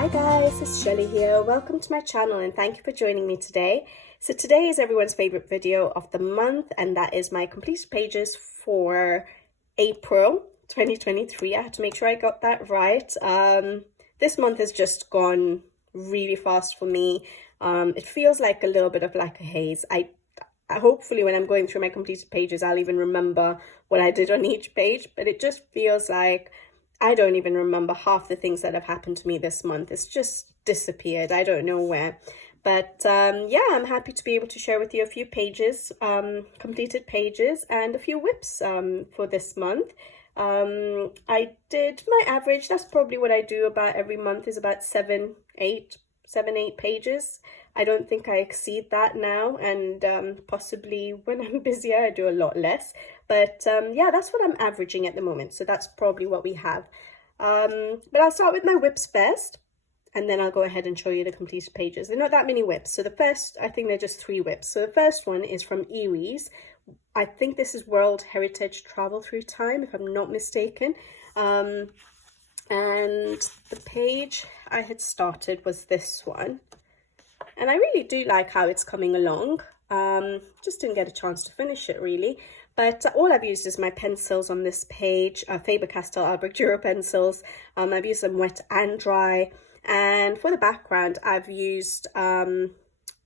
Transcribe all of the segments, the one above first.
Hi guys, it's Shelly here. Welcome to my channel and thank you for joining me today. So today is everyone's favorite video of the month, and that is my completed pages for April 2023. I had to make sure I got that right. This month has just gone really fast for me. It feels like a little bit of like a haze. I hopefully when I'm going through my completed pages, I'll even remember what I did on each page, but it just feels like I don't even remember half the things that have happened to me this month. It's just disappeared. I don't know where. But yeah, I'm happy to be able to share with you a few pages, completed pages, and a few whips for this month. I did my average. That's probably what I do about every month, is about 7, 8 pages. I don't think I exceed that now, and possibly when I'm busier I do a lot less, but yeah, that's what I'm averaging at the moment, so that's probably what we have. But I'll start with my whips first, and then I'll go ahead and show you the completed pages. They're not that many whips, so the first, I think they're just 3 whips. So the first one is from Eries. I think this is World Heritage Travel Through Time, if I'm not mistaken. And the page I had started was this one, and I really do like how it's coming along. Just didn't get a chance to finish it really, but all I've used is my pencils on this page, Faber-Castell Albrecht Duro pencils. I've used them wet and dry, and for the background I've used for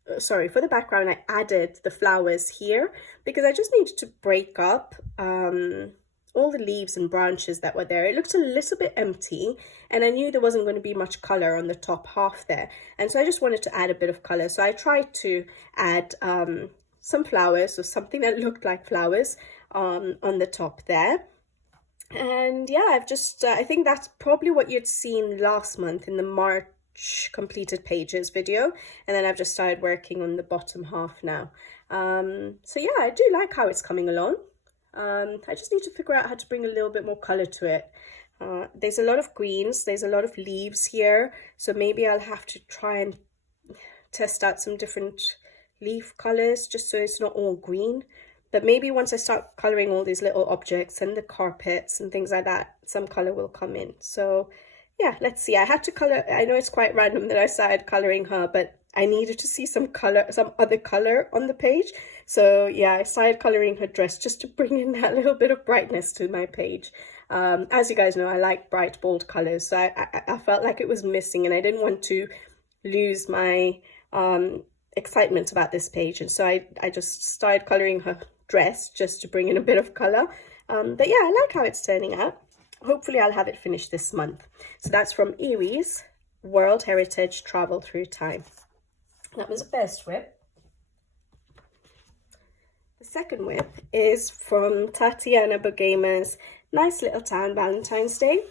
the background I added the flowers here because I just needed to break up all the leaves and branches that were there. It looked a little bit empty, and I knew there wasn't going to be much color on the top half there, and so I just wanted to add a bit of color. So I tried to add some flowers, or something that looked like flowers, on the top there. And yeah, I've just I think that's probably what you'd seen last month in the March completed pages video, and then I've just started working on the bottom half now. So yeah, I do like how it's coming along. I just need to figure out how to bring a little bit more color to it. There's a lot of greens, there's a lot of leaves here, so maybe I'll have to try and test out some different leaf colors just so it's not all green. But maybe once I start coloring all these little objects and the carpets and things like that, some color will come in. So yeah, let's see. I had to color, I know it's quite random that I started coloring her, but I needed to see some color, some other color on the page. So yeah, I started coloring her dress just to bring in that little bit of brightness to my page. As you guys know, I like bright, bold colors, so I felt like it was missing, and I didn't want to lose my excitement about this page, and so I just started coloring her dress just to bring in a bit of color. But yeah, I like how it's turning out. Hopefully I'll have it finished this month. So that's from Eries, World Heritage Travel Through Time. That was the first whip. The second whip is from Tatiana Bogema's Nice Little Town Valentine's Day.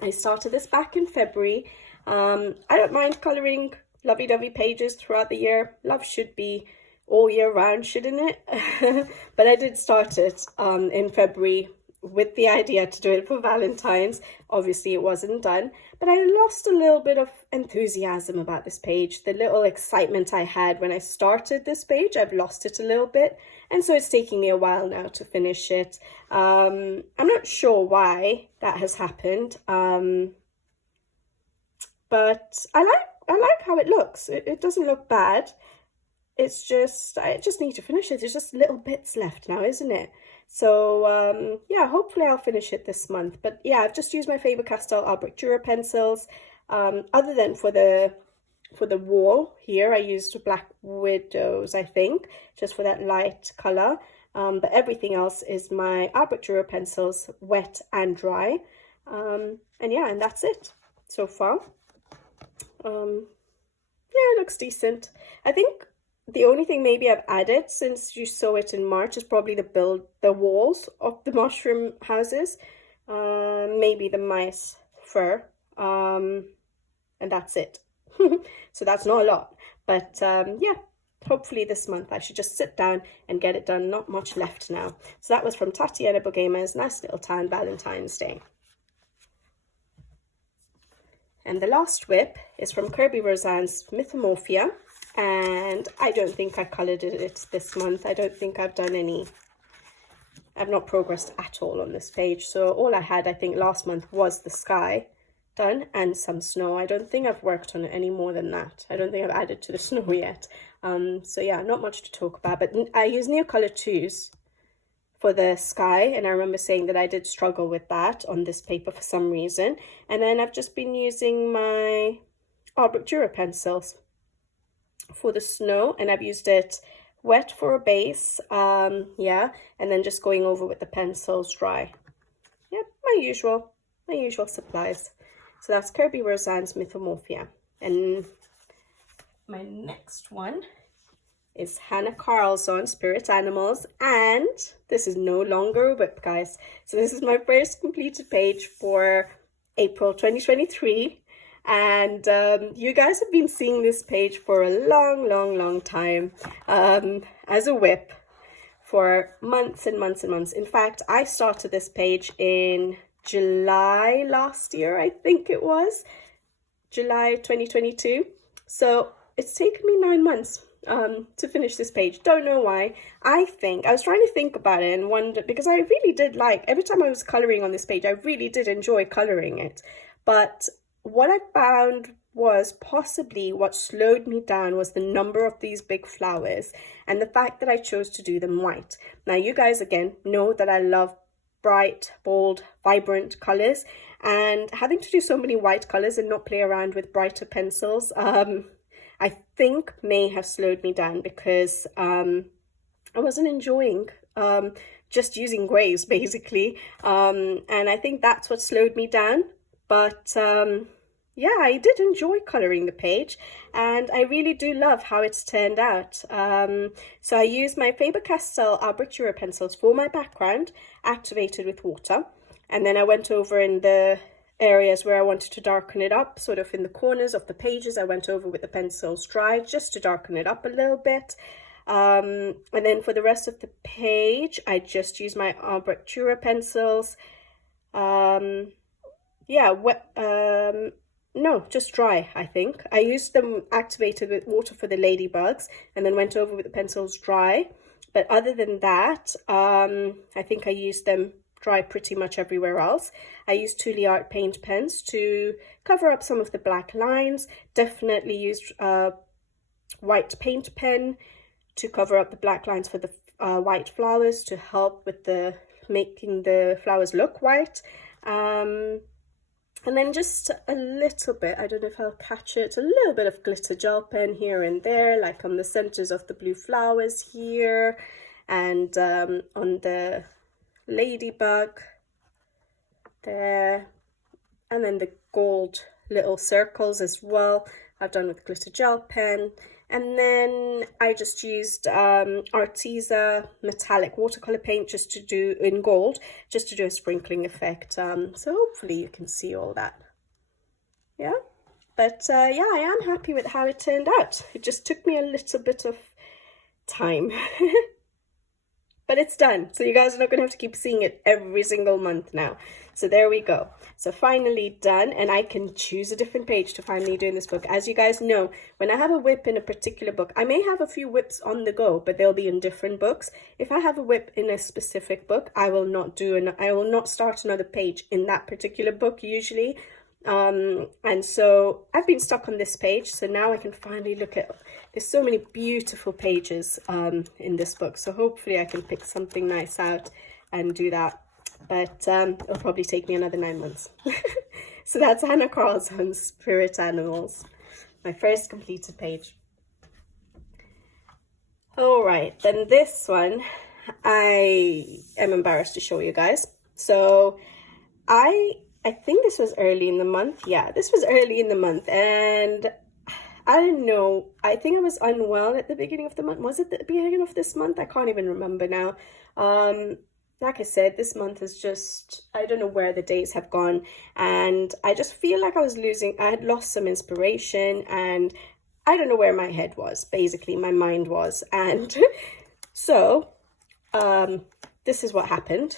I started this back in February. I don't mind colouring lovey-dovey pages throughout the year. Love should be all year round, shouldn't it? But I did start it in February with the idea to do it for Valentine's. Obviously it wasn't done, but I lost a little bit of enthusiasm about this page. The little excitement I had when I started this page, I've lost it a little bit, and so it's taking me a while now to finish it. I'm not sure why that has happened, but I like how it looks. It doesn't look bad. It's just, I just need to finish it. There's just little bits left now, isn't it? So yeah, hopefully I'll finish it this month. But yeah, I've just used my Faber-Castell Albrecht Duro pencils. Other than for the wall here, I used Black Widows, I think, just for that light color. But everything else is my Albrecht Duro pencils, wet and dry. And yeah, and that's it so far. Yeah, it looks decent. I think the only thing maybe I've added since you saw it in March is probably the walls of the mushroom houses, maybe the mice fur, and that's it. So that's not a lot, but yeah, hopefully this month I should just sit down and get it done. Not much left now. So that was from Tatiana Bogema's Nice Little Town Valentine's Day. And the last whip is from Kirby Roseanne's Mythomorphia, and I don't think I coloured it this month. I don't think I've done any. I've not progressed at all on this page. So all I had, I think, last month was the sky, done, and some snow. I don't think I've worked on it any more than that. I don't think I've added to the snow yet. So yeah, not much to talk about, but I use Neocolor 2s for the sky, and I remember saying that I did struggle with that on this paper for some reason. And then I've just been using my Art Dura pencils for the snow, and I've used it wet for a base, yeah, and then just going over with the pencils dry. Yep, my usual supplies. So that's Kirby Roseanne's Mythomorphia. And my next one is Hannah Carlson Spirit Animals, and this is no longer a whip, guys. So this is my first completed page for April 2023, and you guys have been seeing this page for a long time as a whip for months and months and months. In fact, I started this page in July last year, I think it was July 2022. So it's taken me 9 months to finish this page. Don't know why. I was trying to think about it and wonder, because I really did like, every time I was coloring on this page, I really did enjoy coloring it. But what I found was possibly what slowed me down was the number of these big flowers and the fact that I chose to do them white. Now, you guys, again, know that I love bright, bold, vibrant colors, and having to do so many white colors and not play around with brighter pencils, I think may have slowed me down, because I wasn't enjoying just using grays, basically, and I think that's what slowed me down. But yeah, I did enjoy coloring the page, and I really do love how it's turned out. So I used my Faber-Castell Art Dura pencils for my background, activated with water, and then I went over in the areas where I wanted to darken it up, sort of in the corners of the pages. I went over with the pencils dry just to darken it up a little bit. And then for the rest of the page, I just used my Art Dura pencils. Yeah, no, just dry, I think. I used them activated with water for the ladybugs, and then went over with the pencils dry. But other than that, I think I used them dry pretty much everywhere else. I used Thule Art paint pens to cover up some of the black lines. Definitely used white paint pen to cover up the black lines for the white flowers, to help with the making the flowers look white. And then just a little bit, I don't know if I'll catch it, a little bit of glitter gel pen here and there, like on the centers of the blue flowers here, and on the ladybug there, and then the gold little circles as well, I've done with glitter gel pen. And then I just used Arteza metallic watercolor paint just to do in gold, just to do a sprinkling effect. So hopefully you can see all that. Yeah, but yeah, I am happy with how it turned out. It just took me a little bit of time. But it's done, so you guys are not going to have to keep seeing it every single month now. So there we go. So finally done, and I can choose a different page to finally do in this book. As you guys know, when I have a whip in a particular book, I may have a few whips on the go, but they'll be in different books. If I have a whip in a specific book, I will not start another page in that particular book usually. And so I've been stuck on this page, so now I can finally look at, there's so many beautiful pages in this book, so hopefully I can pick something nice out and do that. But it'll probably take me another 9 months. So that's Hannah Carlson's Spirit Animals, my first completed page. All right, then this one I am embarrassed to show you guys. So I think this was early in the month. Yeah, this was early in the month, and I don't know, I think I was unwell at the beginning of the month. Was it the beginning of this month? I can't even remember now. Like I said, this month is just, I don't know where the days have gone, and I just feel like I had lost some inspiration, and I don't know where my head was, basically my mind was. And so this is what happened.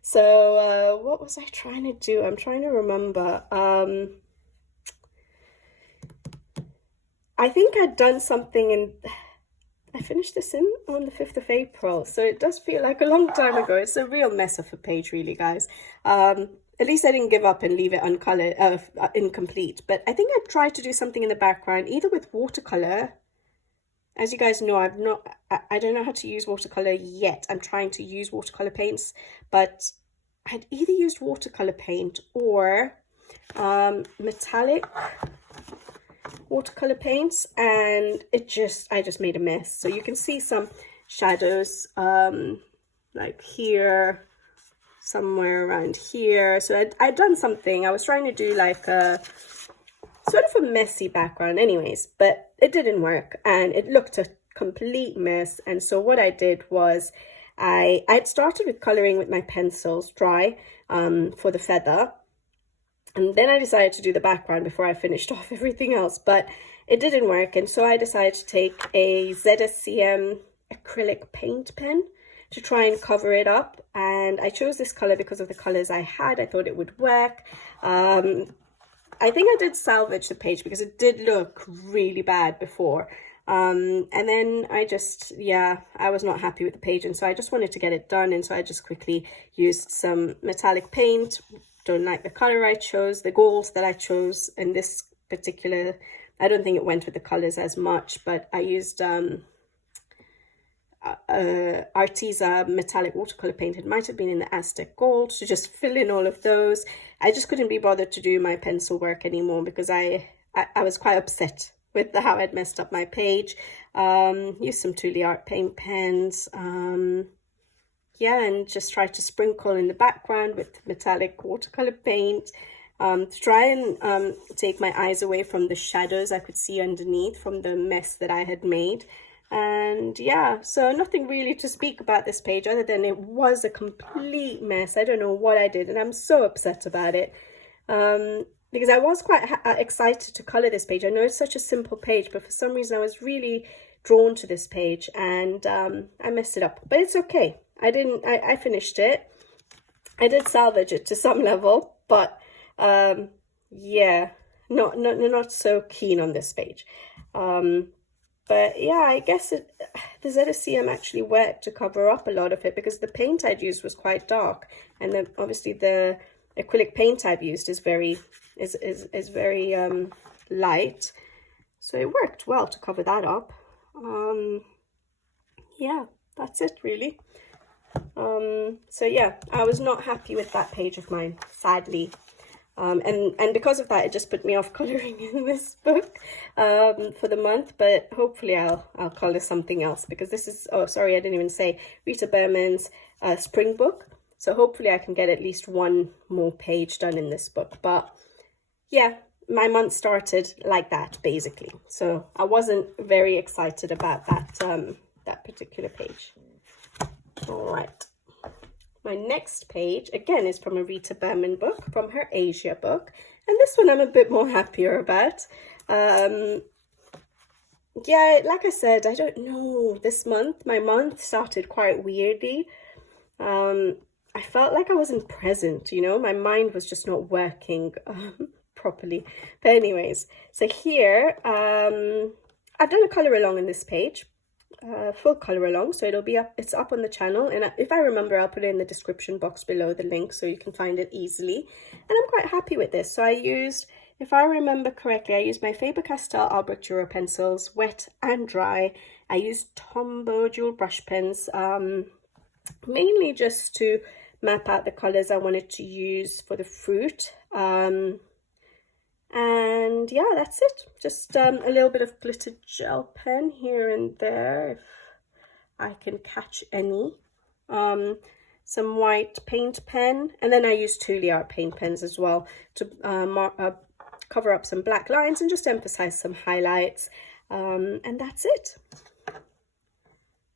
So what was I trying to do? I'm trying to remember. I think I'd done something, and I finished this on the 5th of April, so it does feel like a long time ago. It's a real mess of a page, really, guys. at least I didn't give up and leave it uncolored, incomplete. But I think I tried to do something in the background, either with watercolor. As you guys know, I don't know how to use watercolor yet. I'm trying to use watercolor paints, but I'd either used watercolor paint or metallic watercolor paints, and I just made a mess. So you can see some shadows like here, somewhere around here. So I'd done something. I was trying to do like a sort of a messy background anyways, but it didn't work and it looked a complete mess. And so what I did was I'd started with coloring with my pencils dry for the feather, and then I decided to do the background before I finished off everything else, but it didn't work. And so I decided to take a ZSCM acrylic paint pen to try and cover it up. And I chose this color because of the colors I had. I thought it would work. I think I did salvage the page because it did look really bad before. And then I was not happy with the page, and so I just wanted to get it done. And so I just quickly used some metallic paint. Don't like the color I chose, the gold that I chose in this particular, I don't think it went with the colors as much, but I used Arteza metallic watercolor paint. It might have been in the Aztec gold, to just fill in all of those. I just couldn't be bothered to do my pencil work anymore because I was quite upset with how I'd messed up my page. Used some Thule art paint pens, and just try to sprinkle in the background with metallic watercolor paint to try and take my eyes away from the shadows I could see underneath from the mess that I had made. And yeah, so nothing really to speak about this page other than it was a complete mess. I don't know what I did, and I'm so upset about it because I was quite excited to color this page. I know it's such a simple page, but for some reason I was really drawn to this page, and I messed it up, but it's okay. I finished it. I did salvage it to some level, but yeah, not so keen on this page. But yeah, I guess the ZSCM actually worked to cover up a lot of it because the paint I'd used was quite dark, and then obviously the acrylic paint I've used is very light, so it worked well to cover that up. Yeah, that's it really. So yeah, I was not happy with that page of mine, sadly. And because of that, it just put me off coloring in this book for the month. But hopefully I'll color something else, because this is, oh sorry, I didn't even say, Rita Berman's spring book. So hopefully I can get at least one more page done in this book. But yeah, my month started like that basically. So I wasn't very excited about that that particular page. All right. My next page, again, is from a Rita Berman book, from her Asia book. And this one I'm a bit more happier about. Yeah, like I said, I don't know, this month, my month started quite weirdly. I felt like I wasn't present, you know, my mind was just not working properly. But anyways, so here, I've done a color along in this page. Full color along, so it'll be up, it's up on the channel, and if I remember I'll put it in the description box below, the link, so you can find it easily. And I'm quite happy with this. So I used, if I remember correctly, I used my Faber-Castell Albrecht Dürer pencils, wet and dry. I used Tombow dual brush pens, mainly just to map out the colors I wanted to use for the fruit. And yeah, that's it. Just a little bit of glitter gel pen here and there if I can catch any. Some white paint pen, and then I used Thule art paint pens as well to cover up some black lines and just emphasize some highlights. And that's it.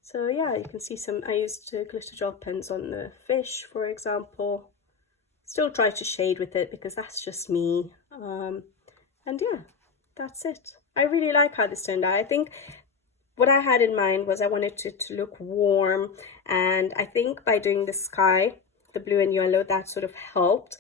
So yeah, you can see I used glitter gel pens on the fish, for example. Still try to shade with it because that's just me. And yeah, that's it. I really like how this turned out. I think what I had in mind was I wanted to look warm, and I think by doing the sky, the blue and yellow, that sort of helped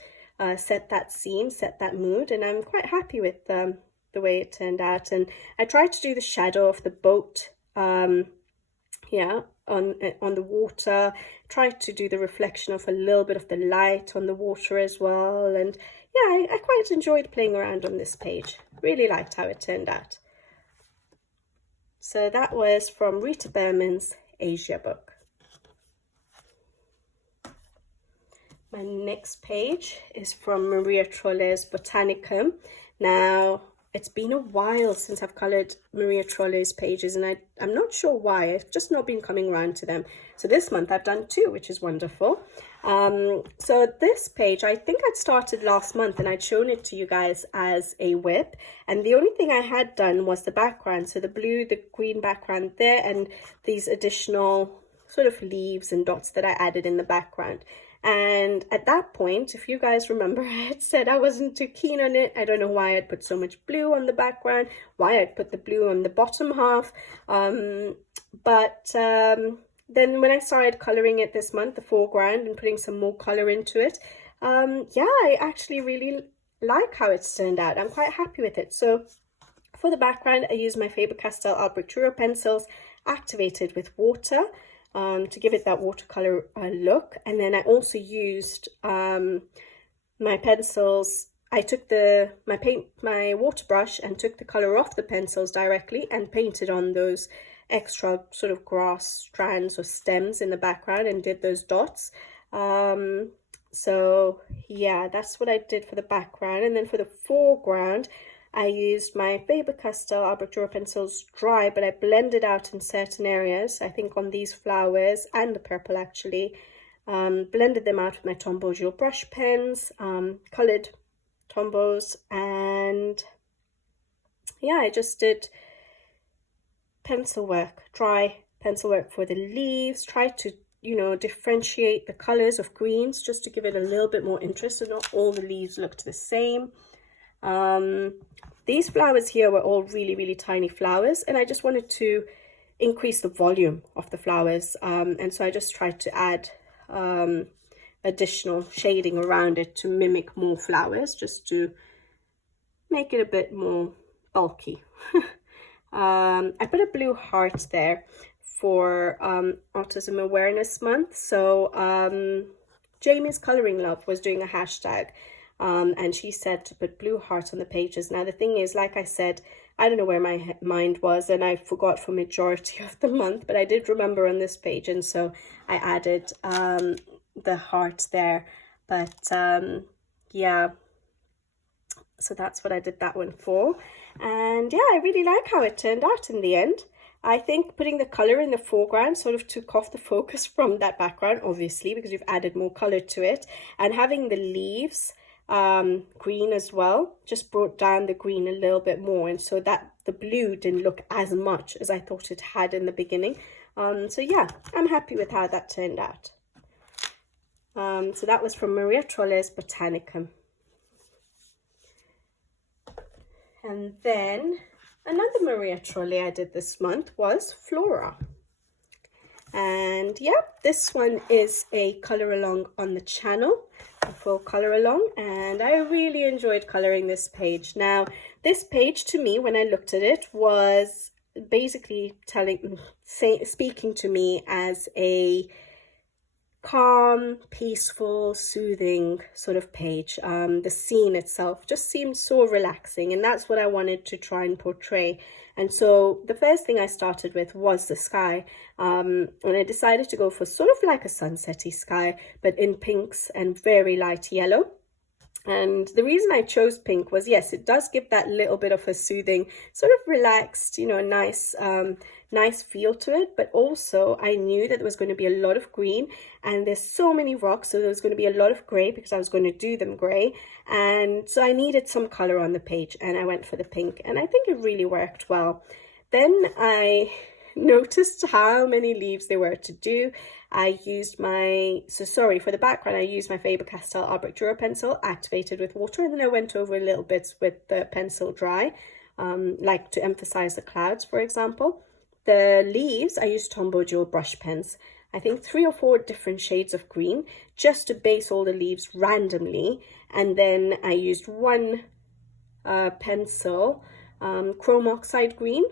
set that scene, set that mood, and I'm quite happy with the way it turned out. And I tried to do the shadow of the boat, yeah, on the water, tried to do the reflection of a little bit of the light on the water as well. And yeah, I quite enjoyed playing around on this page. Really liked how it turnn out. So that was from Rita Behrman's Asia book. My next page is from Maria Trolle's Botanicum. Now, it's been a while since I've coloured Maria Trolle's pages, and I'm not sure why. I've just not been coming around to them. So this month I've done 2, which is wonderful. So this page, I think I'd started last month and I'd shown it to you guys as a whip. And the only thing I had done was the background. So the blue, the green background there, and these additional sort of leaves and dots that I added in the background. And at that point, if you guys remember, I had said I wasn't too keen on it. I don't know why I'd put so much blue on the background, why I'd put the blue on the bottom half. Then when I started colouring it this month, the foreground, and putting some more colour into it, yeah, I actually really like how it's turned out. I'm quite happy with it. So for the background, I used my Faber-Castell Albrecht pencils activated with water. To give it that watercolor look. And then I also used my pencils. I took my water brush and took the color off the pencils directly and painted on those extra sort of grass strands or stems in the background and did those dots. So yeah, that's what I did for the background. And then for the foreground, I used my Faber-Castell Albrecht pencils dry, but I blended out in certain areas, I think on these flowers and the purple actually. Blended them out with my Tombow Dual brush pens, coloured Tombows, and yeah, I just did pencil work, dry pencil work for the leaves, tried to, you know, differentiate the colours of greens just to give it a little bit more interest so not all the leaves looked the same. These flowers here were all really, really tiny flowers, and I just wanted to increase the volume of the flowers, and so I just tried to add additional shading around it to mimic more flowers, just to make it a bit more bulky. I put a blue heart there for Autism Awareness Month. So Jamie's Colouring Love was doing a hashtag, and she said to put blue heart on the pages. Now the thing is, like I said, I don't know where my mind was, and I forgot for majority of the month, but I did remember on this page, and so I added the heart there. But yeah, so that's what I did that one for. And yeah, I really like how it turned out in the end. I think putting the colour in the foreground sort of took off the focus from that background, obviously, because you've added more colour to it. And having the leaves green as well just brought down the green a little bit more. And so that the blue didn't look as much as I thought it had in the beginning. So yeah, I'm happy with how that turned out. So that was from Maria Trolle's Botanicum. And then another Maria Trolle I did this month was Flora. And yeah, this one is a colour along on the channel, a full colour along, and I really enjoyed colouring this page. Now, this page to me, when I looked at it, was basically speaking to me as a calm, peaceful, soothing sort of page. The scene itself just seemed so relaxing, and that's what I wanted to try and portray. And so the first thing I started with was the sky, and I decided to go for sort of like a sunsetty sky, but in pinks and very light yellow. And the reason I chose pink was, yes, it does give that little bit of a soothing, sort of relaxed, you know, nice feel to it. But also I knew that there was going to be a lot of green, and there's so many rocks, so there was going to be a lot of grey because I was going to do them grey. And so I needed some colour on the page, and I went for the pink, and I think it really worked well. Then I noticed how many leaves there were to do. I used for the background, I used my Faber-Castell Albrecht Dürer pencil activated with water, and then I went over little bits with the pencil dry, like to emphasize the clouds, for example. The leaves, I used Tombow Dual brush pens, I think 3 or 4 different shades of green, just to base all the leaves randomly. And then I used one pencil, chrome oxide green,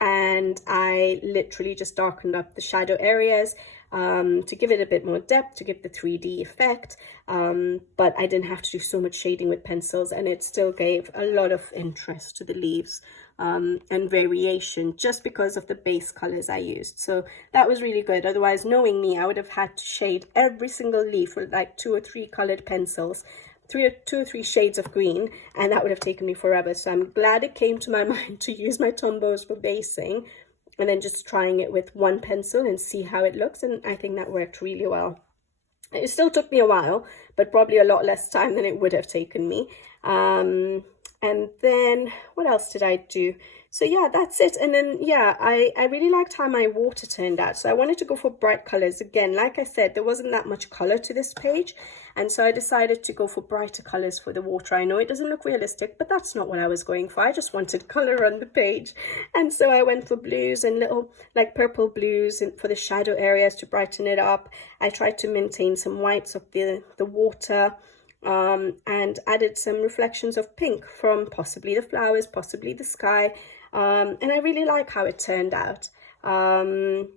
and I literally just darkened up the shadow areas to give it a bit more depth, to give the 3D effect, but I didn't have to do so much shading with pencils, and it still gave a lot of interest to the leaves and variation just because of the base colors I used. So that was really good. Otherwise, knowing me, I would have had to shade every single leaf with like 2 or 3 colored pencils, 2 or 3 shades of green, and that would have taken me forever. So I'm glad it came to my mind to use my Tombows for basing, and then just trying it with one pencil and see how it looks, and I think that worked really well. It still took me a while, but probably a lot less time than it would have taken me. And then what else did I do? So yeah, that's it. And then yeah, I really liked how my water turned out. So I wanted to go for bright colors. Again, like I said, there wasn't that much color to this page, and so I decided to go for brighter colors for the water. I know it doesn't look realistic, but that's not what I was going for. I just wanted color on the page. And so I went for blues and little like purple blues and for the shadow areas to brighten it up. I tried to maintain some whites of the water, and added some reflections of pink from possibly the flowers, possibly the sky, and I really like how it turned out, and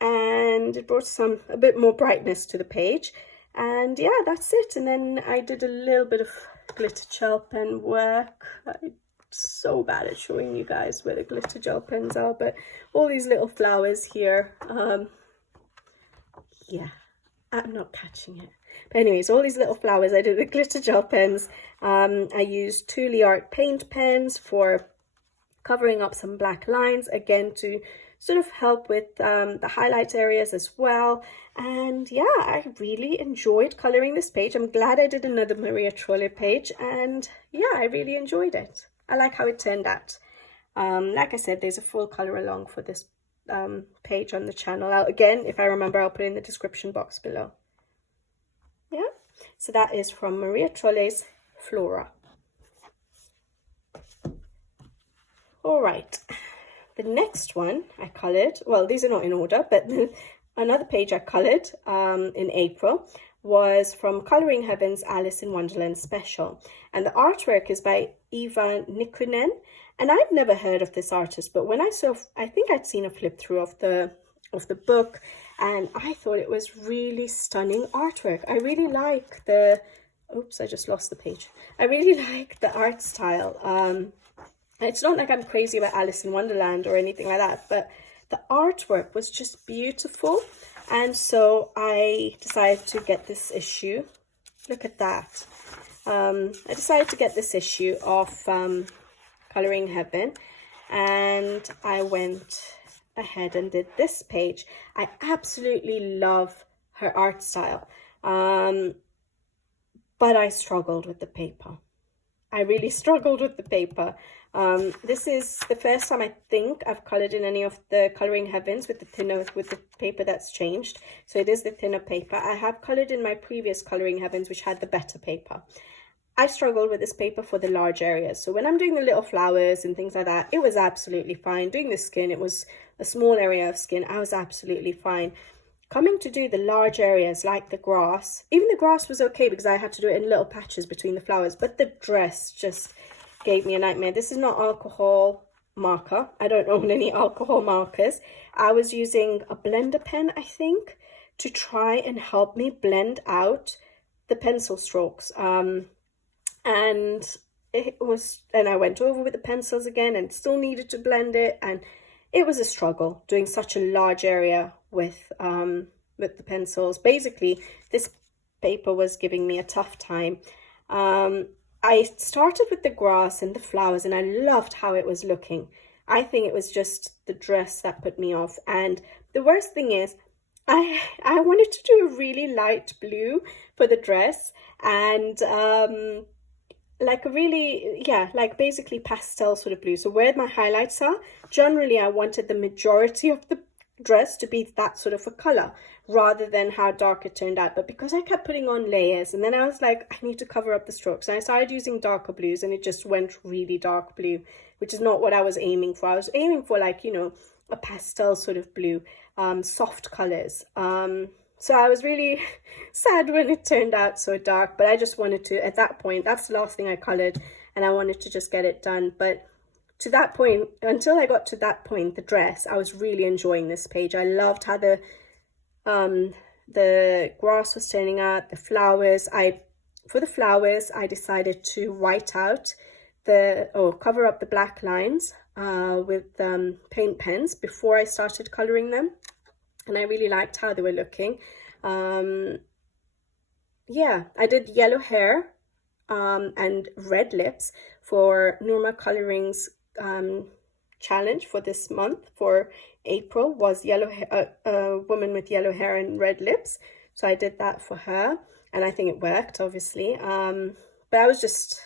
it brought a bit more brightness to the page. And yeah, that's it. And then I did a little bit of glitter gel pen work. I'm so bad at showing you guys where the glitter gel pens are, but all these little flowers here, yeah, I'm not catching it. But anyways, all these little flowers, I did with glitter gel pens. I used 2 Art paint pens for covering up some black lines, again to sort of help with the highlight areas as well. And yeah, I really enjoyed coloring this page. I'm glad I did another Maria Trolle page, and yeah, I really enjoyed it. I like how it turned out. Like I said, there's a full color along for this page on the channel. Again, if I remember, I'll put it in the description box below. Yeah, so that is from Maria Trolle's Flora. All right, the next one I colored, well, these are not in order, but another page I colored in April was from Colouring Heaven's Alice in Wonderland special, and the artwork is by Eva Nikkunen, and I've never heard of this artist, but when I saw, I think I'd seen a flip through of the book, and I thought it was really stunning artwork. I really like the, oops, I just lost the page. I really like the art style. It's not like I'm crazy about Alice in Wonderland or anything like that, but the artwork was just beautiful. And so I decided to get this issue. Look at that. I decided to get this issue of Colouring Heaven, and I went ahead and did this page. I absolutely love her art style, but I struggled with the paper. I really struggled with the paper. This is the first time I think I've coloured in any of the Colouring Heavens with the paper that's changed. So it is the thinner paper. I have coloured in my previous Colouring Heavens, which had the better paper. I struggled with this paper for the large areas. So when I'm doing the little flowers and things like that, it was absolutely fine. Doing the skin, it was a small area of skin. I was absolutely fine. Coming to do the large areas like the grass, even the grass was okay because I had to do it in little patches between the flowers, but the dress just gave me a nightmare. This is not alcohol marker. I don't own any alcohol markers. I was using a blender pen, I think, to try and help me blend out the pencil strokes. And I went over with the pencils again and still needed to blend it, and it was a struggle doing such a large area with the pencils. Basically, this paper was giving me a tough time. I started with the grass and the flowers, and I loved how it was looking. I think it was just the dress that put me off. And the worst thing is, I wanted to do a really light blue for the dress, and like a really, yeah, like basically pastel sort of blue. So where my highlights are, generally I wanted the majority of the dress to be that sort of a color rather than how dark it turned out. But because I kept putting on layers, and then I was like, I need to cover up the strokes, and I started using darker blues, and it just went really dark blue, which is not what I was aiming for. I was aiming for, like, you know, a pastel sort of blue, soft colors. So I was really sad when it turned out so dark, but I just wanted to, at that point, that's the last thing I colored, and I wanted to just get it done. But to that point, until I got to that point, the dress, I was really enjoying this page. I loved how the grass was turning out, the flowers. For the flowers, I decided to white out cover up the black lines with paint pens before I started coloring them, and I really liked how they were looking. Yeah, I did yellow hair and red lips for Norma Coloring's challenge for this month. For April was a woman with yellow hair and red lips, so I did that for her, and I think it worked, obviously. But I was just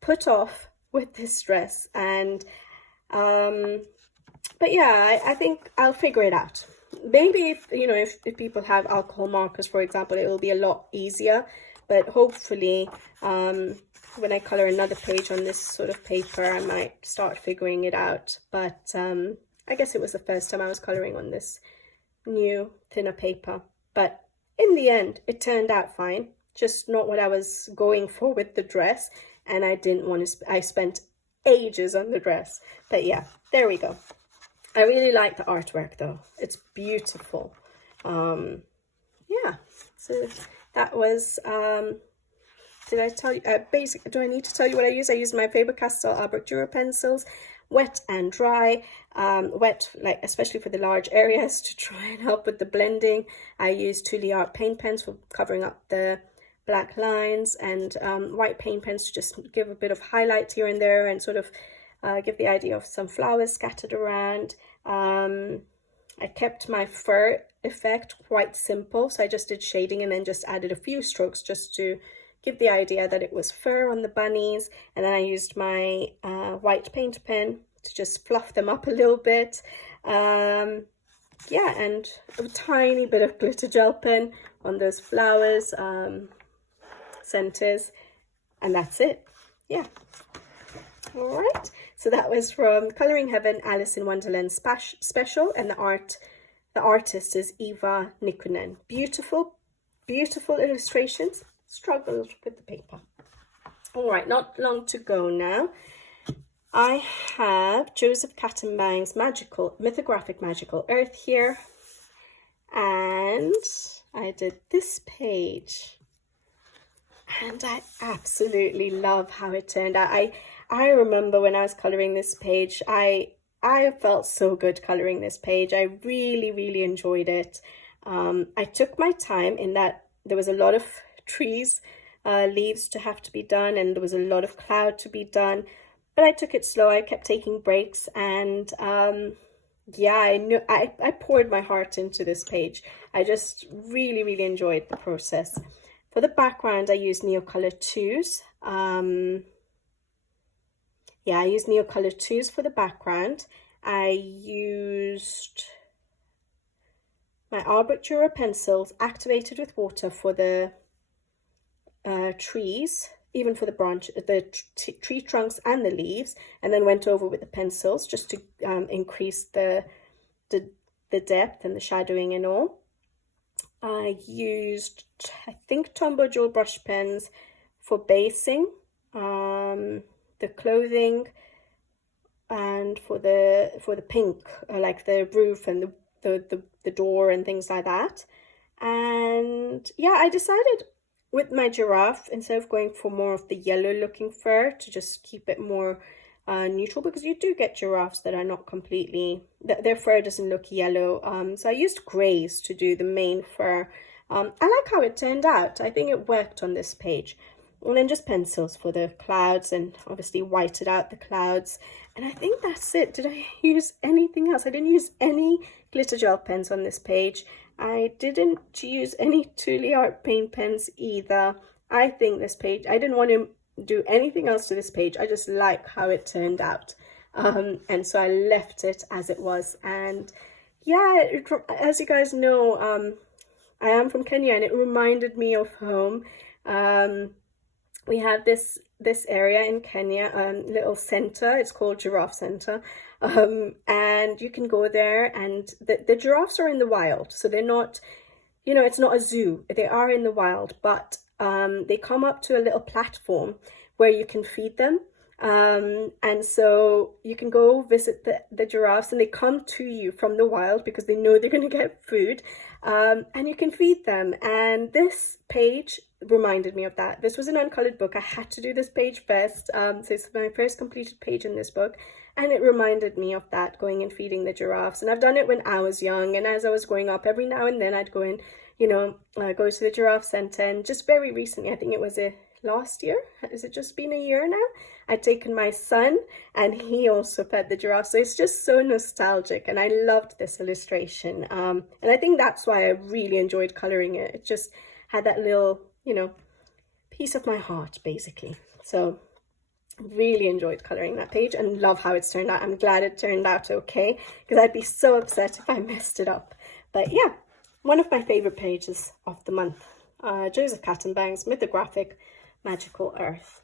put off with this dress, and but yeah, I think I'll figure it out. Maybe if people have alcohol markers, for example, it will be a lot easier, but hopefully when I color another page on this sort of paper, I might start figuring it out. But I guess it was the first time I was coloring on this new thinner paper, but in the end it turned out fine, just not what I was going for with the dress, and I didn't want to I spent ages on the dress. But yeah, there we go. I really like the artwork though, it's beautiful. Yeah, so that was did I tell you do I need to tell you what I use? I used my Faber-Castell Albrecht Dürer pencils, wet and dry. Wet, like especially for the large areas, to try and help with the blending. I used Tule Art paint pens for covering up the black lines, and white paint pens to just give a bit of highlight here and there, and sort of give the idea of some flowers scattered around. I kept my fur effect quite simple, so I just did shading and then just added a few strokes just to give the idea that it was fur on the bunnies. And then I used my white paint pen to just fluff them up a little bit. Yeah, and a tiny bit of glitter gel pen on those flowers, centers, and that's it. Yeah. All right, so that was from Colouring Heaven Alice in Wonderland special, and the artist is Eva Nikkunen. Beautiful illustrations. Struggled with the paper. All right, not long to go now. I have Joseph Kattenbang's Mythographic Magical Earth here, and I did this page, and I absolutely love how it turned out. I remember when I was coloring this page, I felt so good coloring this page. I really enjoyed it. I took my time in that there was a lot of trees, leaves to have to be done, and there was a lot of cloud to be done, but I took it slow. I kept taking breaks, and yeah, I poured my heart into this page. I just really enjoyed the process. For the background, I used Neocolor 2s. Yeah, I used Neocolor 2s for the background. I used my Albrecht Dürer pencils activated with water for the trees, even for the tree trunks and the leaves, and then went over with the pencils just to increase the depth and the shadowing and all. I used, I think, Tombow Jewel brush pens for basing the clothing, and for the pink, like the roof and the door and things like that. And yeah, I decided with my giraffe, instead of going for more of the yellow looking fur, to just keep it more neutral, because you do get giraffes that are not completely, their fur doesn't look yellow. So I used grays to do the main fur. I like how it turned out. I think it worked on this page. And then just pencils for the clouds, and obviously whited out the clouds. And I think that's it. Did I use anything else? I didn't use any glitter gel pens on this page. I didn't use any Tule Art paint pens either. I think this page, I didn't want to do anything else to this page. I just like how it turned out. And so I left it as it was. And yeah, as you guys know, I am from Kenya, and it reminded me of home. We have this area in Kenya, little center. It's called Giraffe Center, and you can go there, and the giraffes are in the wild, so they're not, it's not a zoo. They are in the wild, but they come up to a little platform where you can feed them, And so you can go visit the giraffes, and they come to you from the wild because they know they're going to get food, and you can feed them. And this page reminded me of that. This was an uncolored book. I had to do this page first, so it's my first completed page in this book, and it reminded me of that, going and feeding the giraffes. And I've done it when I was young, and as I was growing up, every now and then I'd go and go to the giraffe center. And just very recently, I think it was last year, has it just been a year now, I'd taken my son and he also fed the giraffe. So it's just so nostalgic, and I loved this illustration, and I think that's why I really enjoyed coloring it. It just had that little, piece of my heart, basically. So really enjoyed coloring that page and love how it's turned out. I'm glad it turned out okay, because I'd be so upset if I messed it up. But yeah, one of my favorite pages of the month, Joseph Cattenbang's Mythographic Magical Earth.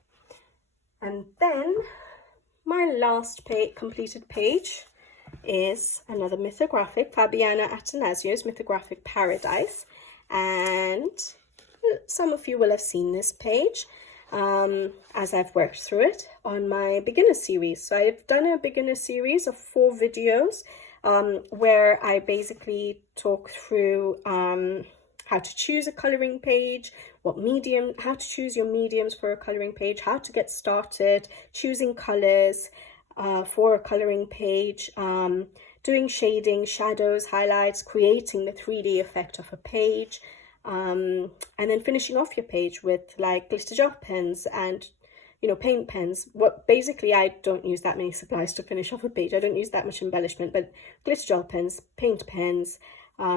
And then my last completed page is another mythographic, Fabiana Attanasio's Mythographic Paradise. And some of you will have seen this page as I've worked through it on my beginner series. So I've done a beginner series of 4 videos where I basically talk through how to choose a coloring page, how to choose your mediums for a coloring page, how to get started, choosing colors for a coloring page, doing shading, shadows, highlights, creating the 3D effect of a page, and then finishing off your page with like glitter gel pens and paint pens. Basically I don't use that many supplies to finish off a page. I don't use that much embellishment, but glitter gel pens, paint pens,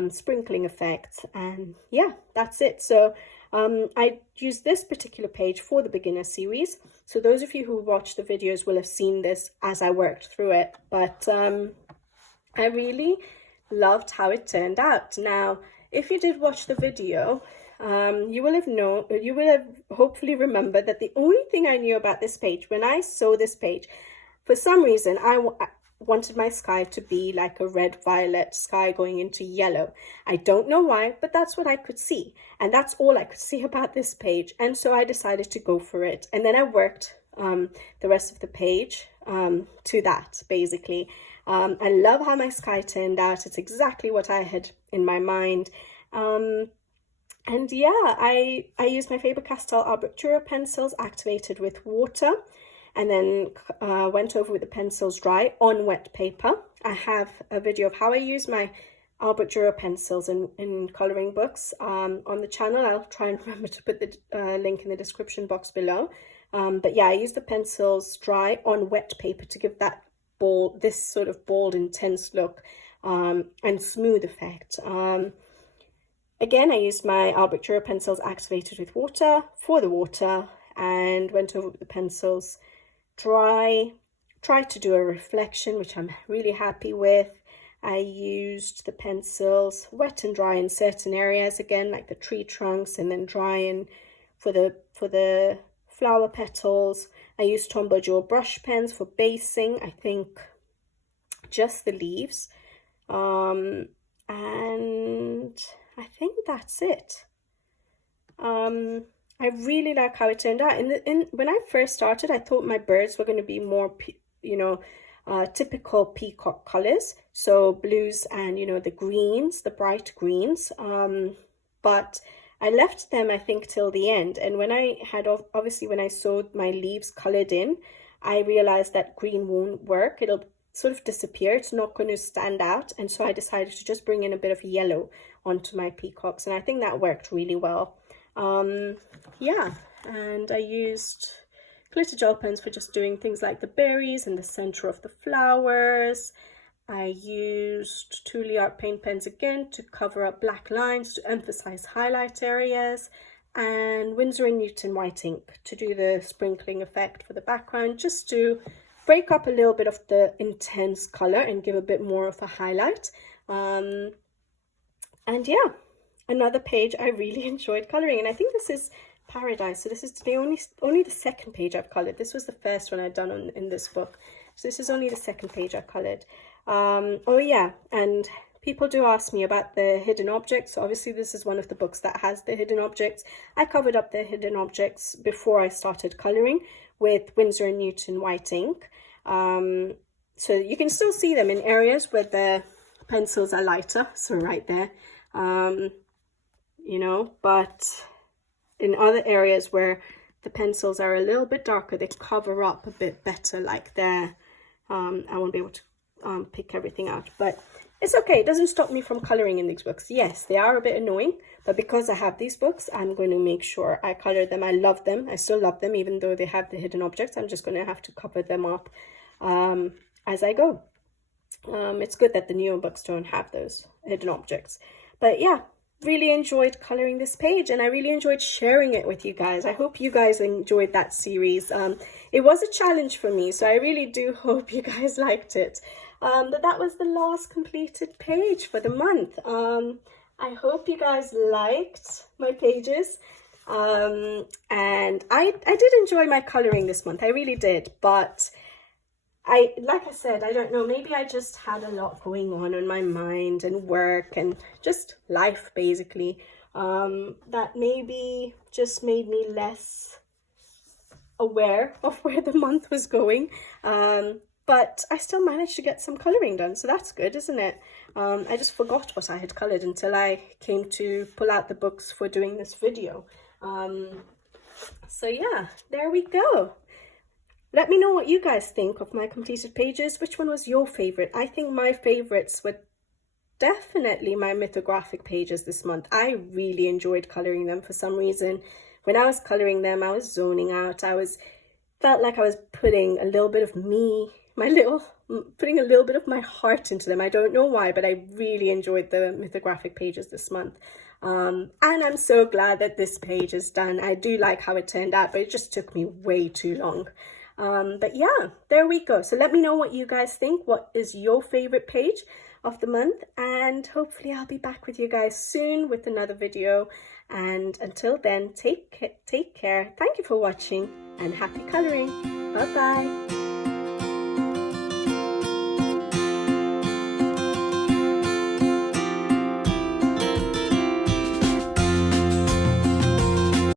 sprinkling effects, and yeah, that's it. So I use this particular page for the beginner series. So those of you who watch the videos will have seen this as I worked through it, but I really loved how it turned out. Now, if you did watch the video, you will have hopefully remembered that the only thing I knew about this page, when I saw this page, for some reason I wanted my sky to be like a red-violet sky going into yellow. I don't know why, but that's what I could see, and that's all I could see about this page. And so I decided to go for it, and then I worked the rest of the page to that, basically. I love how my sky turned out. It's exactly what I had in my mind. And yeah, I used my Faber-Castell Albrecht Dürer pencils activated with water, and then went over with the pencils dry on wet paper. I have a video of how I use my Albrecht Dürer pencils in colouring books on the channel. I'll try and remember to put the link in the description box below. But yeah, I use the pencils dry on wet paper to give that this sort of bold, intense look and smooth effect. Again, I used my Albrecht Dürer pencils activated with water for the water, and went over with the pencils dry. Tried to do a reflection, which I'm really happy with. I used the pencils wet and dry in certain areas, again, like the tree trunks, and then dry for the flower petals. I used Tombow Jewel brush pens for basing, I think just the leaves. And I think that's it. I really like how it turned out. When I first started, I thought my birds were going to be more, typical peacock colors. So blues and, the greens, the bright greens. But I left them, I think, till the end. And when obviously when I sewed my leaves colored in, I realized that green won't work. It'll sort of disappear. It's not going to stand out. And so I decided to just bring in a bit of yellow onto my peacocks. And I think that worked really well. Yeah, and I used glitter gel pens for just doing things like the berries and the center of the flowers. I used Thule art paint pens again to cover up black lines to emphasize highlight areas, and Winsor & Newton white ink to do the sprinkling effect for the background, just to break up a little bit of the intense color and give a bit more of a highlight. And yeah, another page I really enjoyed coloring, and I think this is Paradise. So this is only the second page I've colored. This was the first one I'd done in this book, so this is only the second page I colored. Oh yeah, and people do ask me about the hidden objects. So obviously this is one of the books that has the hidden objects. I covered up the hidden objects before I started coloring, with Winsor & Newton white ink. So you can still see them in areas where the pencils are lighter, so right there, you know, but in other areas where the pencils are a little bit darker, they cover up a bit better, like there. I won't be able to pick everything out, but it's okay. It doesn't stop me from coloring in these books. Yes, they are a bit annoying, but because I have these books, I'm going to make sure I color them. I love them. I still love them, even though they have the hidden objects. I'm just going to have to cover them up as I go. It's good that the newer books don't have those hidden objects. But yeah, really enjoyed coloring this page, and I really enjoyed sharing it with you guys. I hope you guys enjoyed that series. It was a challenge for me, so I really do hope you guys liked it. But that was the last completed page for the month. I hope you guys liked my pages. And I did enjoy my coloring this month. I really did, but like I said, I don't know, maybe I just had a lot going on in my mind and work and just life basically, that maybe just made me less aware of where the month was going. But I still managed to get some colouring done, so that's good, isn't it? I just forgot what I had coloured until I came to pull out the books for doing this video. So yeah, there we go. Let me know what you guys think of my completed pages. Which one was your favourite? I think my favourites were definitely my mythographic pages this month. I really enjoyed colouring them for some reason. When I was colouring them, I was zoning out. Felt like I was putting a little bit of me, putting a little bit of my heart into them. I don't know why, but I really enjoyed the mythographic pages this month. And I'm so glad that this page is done. I do like how it turned out, but it just took me way too long. But yeah, there we go. So let me know what you guys think. What is your favorite page of the month? And hopefully I'll be back with you guys soon with another video. And until then, take care. Thank you for watching and happy coloring. Bye bye.